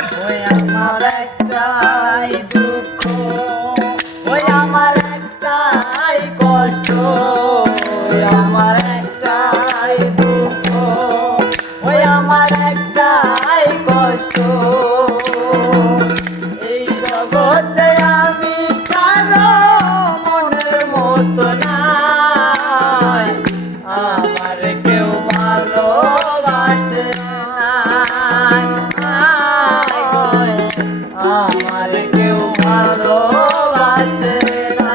ওই আমার একটাই দুঃখ, ওই আমার একটাই কষ্ট, ওই আমার একটাই দুঃখ, ওই আমার একটাই কষ্ট। এই জগতে আমি কারো মনের মতো নাই, আমার কেউ ভালোবাসে না, আমার কেউ ভালোবাসে না।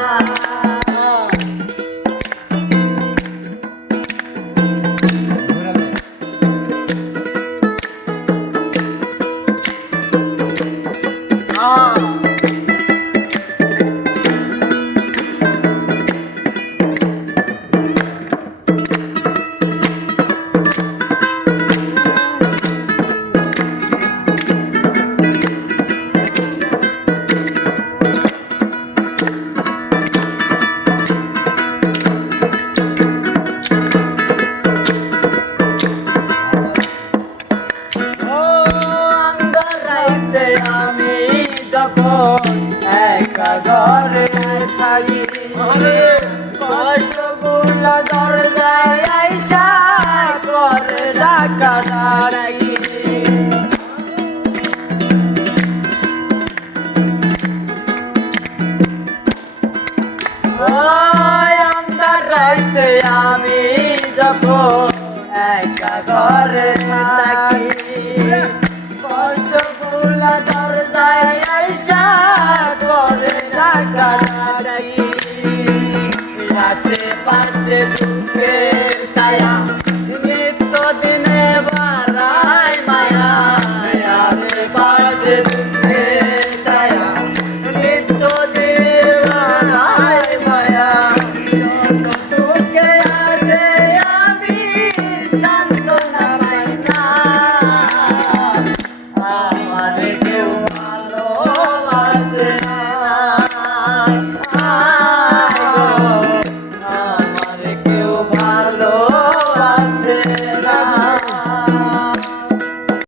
আমি যখন একা ঘরে থাকি, কষ্টগুলো দরজায় আইসা করে ডাকা ডাকি।